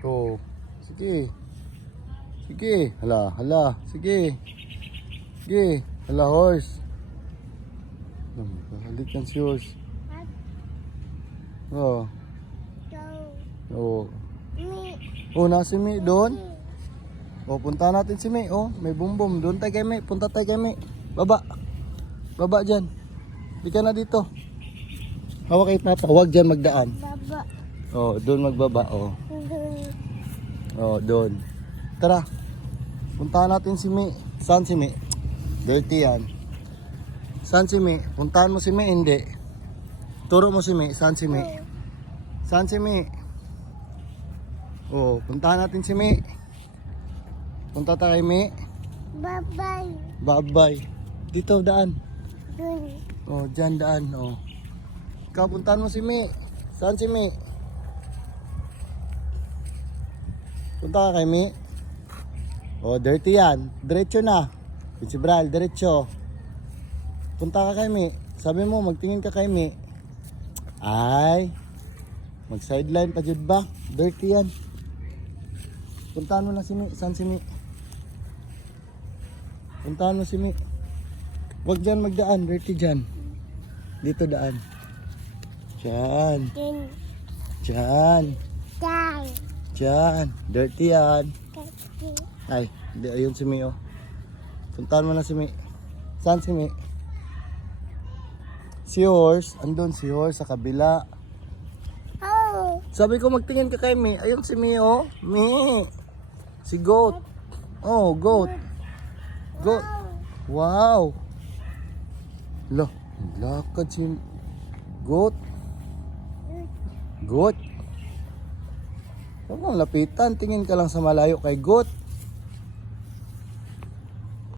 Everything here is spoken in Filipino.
Oh. Sige. Sige. Hala, hala. Sige. Sige. Hala, horse. Halikan si horse. Oh. Oh. Oh, nasi Mi doon. Oh, punta natin si Mi. Oh, may bumbum. Doon tayo kay Mi. Punta tayo kay Mi. Baba. Baba dyan. Di ka na dito. Hawak kay Papa. Huwag dyan magdaan. Baba. Oh, doon magbaba. Oh. Oh, doon. Tara. Puntahan natin si Mi. Saan si Mi? Dirty yan. Saan si Mi? Puntahan mo si Mi? Hindi. Turo mo si Mi. Saan si Mi? Saan si Mi? Oh, puntahan natin si Mi. Punta tayo kay Mi. Bye-bye. Bye-bye. Dito, daan. Dun. Oh, dyan daan. Oh. Ikaw, puntahan mo si Mi. Saan si Mi? Punta ka kay Mi. Oh, dirty yan. Diretso na. Si Bral, diretso. Punta ka kay Mi. Sabi mo, magtingin ka kay Mi. Ay. Mag-sideline pa jud ba? Dirty yan. Puntahan mo na si Mi. Saan si Mi? Puntahan mo si Mi. Huwag dyan magdaan. Dirty dyan. Dito daan. Dyan. Din. Dyan. Dai. Dyan. Dirty yan. Kasi. Ay, hindi. Ayun si Mi, oh. Puntahan mo na si Mi. Saan si Mi? Si horse. Andun si horse sa kabila. Oh. Sabi ko magtingin ka kay Mi. Ayun si Mi, oh. Mi. Si goat. Oh, goat. Goat. Wow. Lo, lakad si goat. Goat. Huwag mong lapitan. Tingin ka lang sa malayo kay goat.